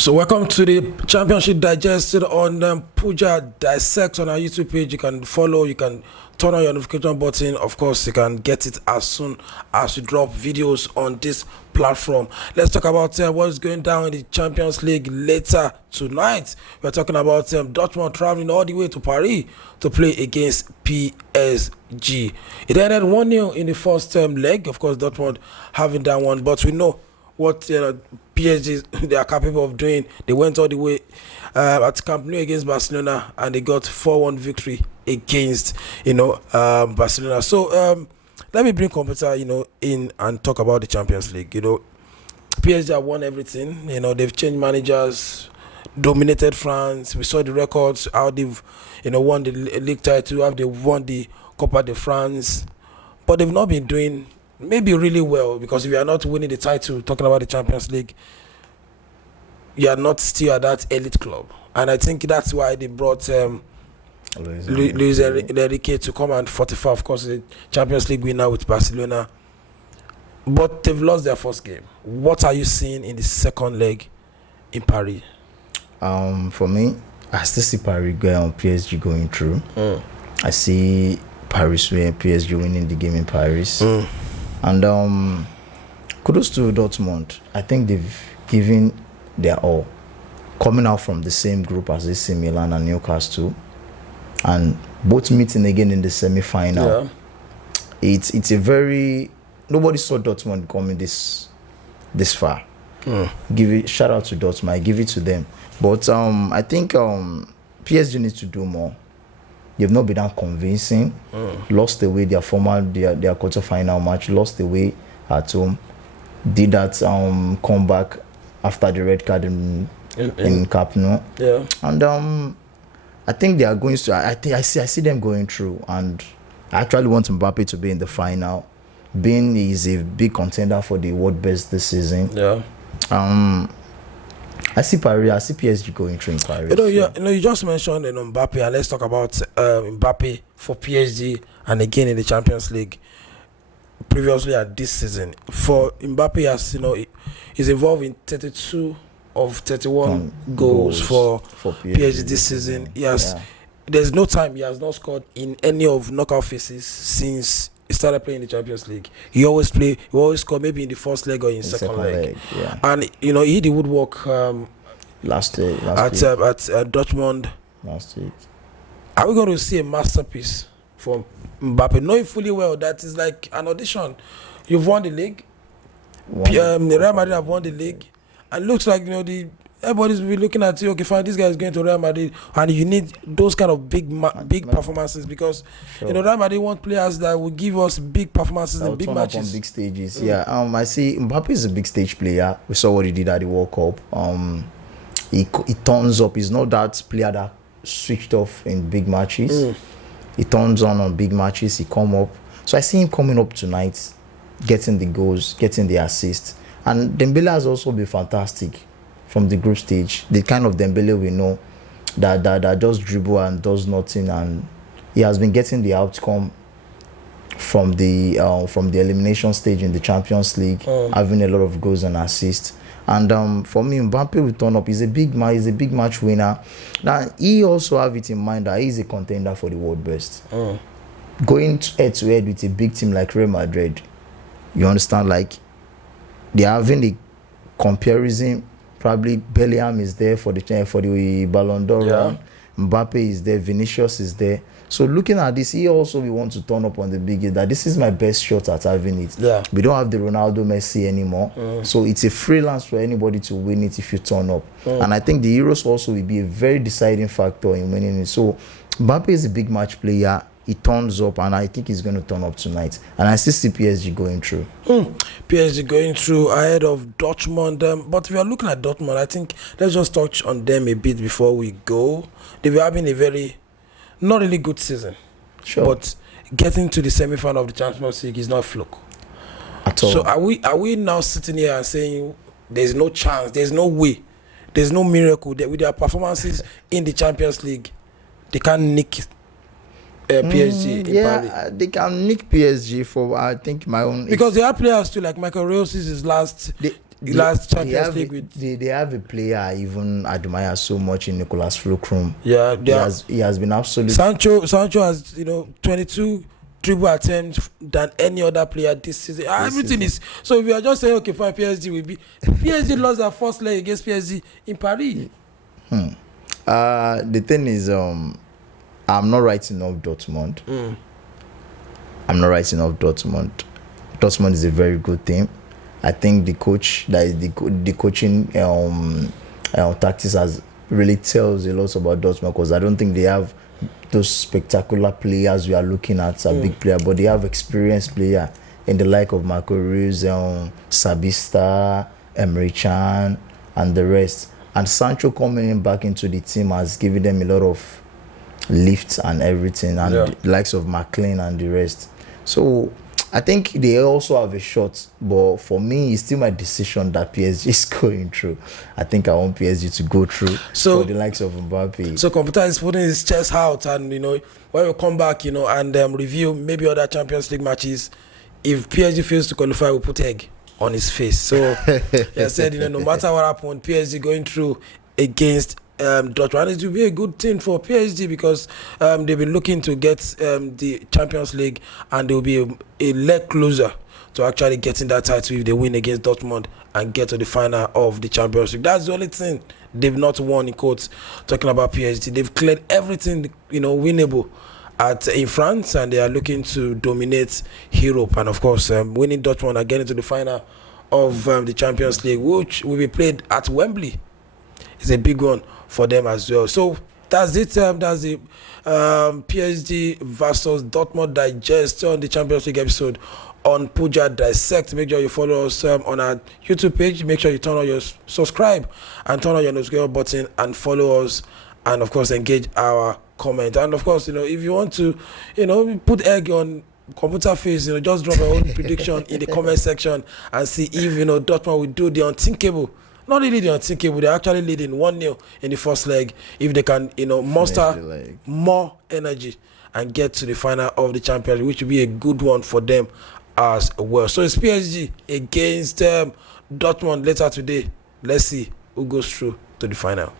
So welcome to the Championship Digested on Puja Dissects on our YouTube page. You can follow, you can turn on your notification button. Of course, you can get it as soon as we drop videos on this platform. Let's talk about what's going down in the Champions League later tonight. We're talking about Dortmund traveling all the way to Paris to play against PSG. It ended 1-0 in the first leg. Of course, Dortmund having that one, but we know what PSG they are capable of doing. They went all the way at Camp Nou against Barcelona and they got 4-1 victory against Barcelona. So let me bring computer in and talk about the Champions League. PSG have won everything. They've changed managers, dominated France. We saw the records, how they've won the league title, how they won the Copa de France, but they've not been doing maybe really well, because if you are not winning the title, talking about the Champions League, you are not still at that elite club. And I think that's why they brought Luis Enrique to come and fortify, of course, the Champions League winner with Barcelona. But they've lost their first game. What are you seeing in the second leg in Paris? For me, I still see Paris PSG going through. I see Paris winning, PSG winning the game in Paris. And kudos to Dortmund. I think they've given their all, coming out from the same group as AC Milan and Newcastle, and both meeting again in the semi-final. Yeah. It's a very, nobody saw Dortmund coming this far. Give it shout out to Dortmund. I give it to them. But I think PSG needs to do more. They've not been that convincing. Lost away their quarter-final match. Lost away at home. Did that comeback after the red card in Camp Nou. Yeah. And I think they are going to. I see them going through. And I actually want Mbappe to be in the final. Being is a big contender for the world best this season. Yeah. I see Paris. I see PSG going through in Paris. You just mentioned Mbappe, and let's talk about Mbappe for PSG and again in the Champions League. Previously at this season, for Mbappe, he's involved in 32 of 31 goals for PSG this season. There's no time he has not scored in any of knockout phases since he started playing the Champions League. He always score maybe in the first leg or in second leg. Yeah. And he did the woodwork last week at Dortmund last week. Are we going to see a masterpiece from Mbappe, knowing fully well that it's like an audition? You've won the league. Real Madrid have won the league, and it looks like everybody's be looking at you. Okay, fine, this guy is going to Real Madrid, and you need those kind of big performances, because Real Madrid want players that will give us big performances in big matches, on big stages. I see Mbappe is a big stage player. We saw what he did at the World Cup. He turns up. He's not that player that switched off in big matches. He turns on big matches. He come up. So I see him coming up tonight, getting the goals, getting the assists. And Dembele has also been fantastic from the group stage. The kind of Dembele we know that just dribble and does nothing, and he has been getting the outcome from the elimination stage in the Champions League, having a lot of goals and assists. And for me, Mbappe will turn up. He's a big match winner. Now he also have it in mind that he's a contender for the world best. Going head to head with a big team like Real Madrid, you understand? Like, they are having the comparison. Probably Bellingham is there for the Ballon d'Or round. Mbappe is there. Vinicius is there. So looking at this, he also will want to turn up on the big game, that this is my best shot at having it. Yeah. We don't have the Ronaldo, Messi anymore. So it's a freelance for anybody to win it if you turn up. And I think the Euros also will be a very deciding factor in winning it. So Mbappe is a big match player. He turns up, and I think he's going to turn up tonight. And I still see PSG going through. PSG going through ahead of Dortmund. But if you are looking at Dortmund, I think let's just touch on them a bit before we go. They were having a very, not really good season. Sure. But getting to the semi-final of the Champions League is not a fluke. At all. So are we now sitting here and saying there's no chance, there's no way, there's no miracle that with their performances in the Champions League, they can't nick PSG in Paris? They can nick PSG for, I think, my own. Because they have players too, like Michael Roses is last. last Champions League with. They have a player I even admire so much in Nicolas Fulcrum. Yeah, he has been absolute. Sancho has 22 dribble attempts than any other player this season. Everything is so. If you are just saying okay, fine, PSG will be. PSG lost their first leg against PSG in Paris. The thing is, I'm not writing off Dortmund. I'm not writing off Dortmund. Dortmund is a very good team. I think the coach, that is the coaching tactics has really tells a lot about Dortmund, because I don't think they have those spectacular players we are looking at, a big player, but they have experienced player in the like of Marco Reus, Sabista, Emre Can, and the rest. And Sancho coming in back into the team has given them a lot of lift and everything, and the likes of McLean and the rest. So I think they also have a shot, but for me, it's still my decision that PSG is going through. I think I want PSG to go through for the likes of Mbappe. So Computer is putting his chest out, and when we come back, and review maybe other Champions League matches. If PSG fails to qualify, we'll put egg on his face. So he said, no matter what happened, PSG going through against Dortmund. It will be a good thing for PSG, because they've been looking to get the Champions League, and they will be a leg closer to actually getting that title if they win against Dortmund and get to the final of the Champions League. That's the only thing they've not won, in quotes, talking about PSG. They've cleared everything winnable in France, and they are looking to dominate Europe, and of course winning Dortmund and getting to the final of the Champions League, which will be played at Wembley. It's a big one for them as well. So that's it. That's the PSG versus Dortmund digest on the Champions League episode on Puja Dissect. Make sure you follow us on our YouTube page. Make sure you turn on your subscribe and turn on your notification button and follow us, and of course engage our comment. And of course, if you want to put egg on Computer face, just drop your own prediction in the comment section and see if Dortmund will do the unthinkable. Not really the unthinkable, they're actually leading 1-0 in the first leg. If they can muster more energy and get to the final of the Champions League, which will be a good one for them as well. So it's PSG against Dortmund later today. Let's see who goes through to the final.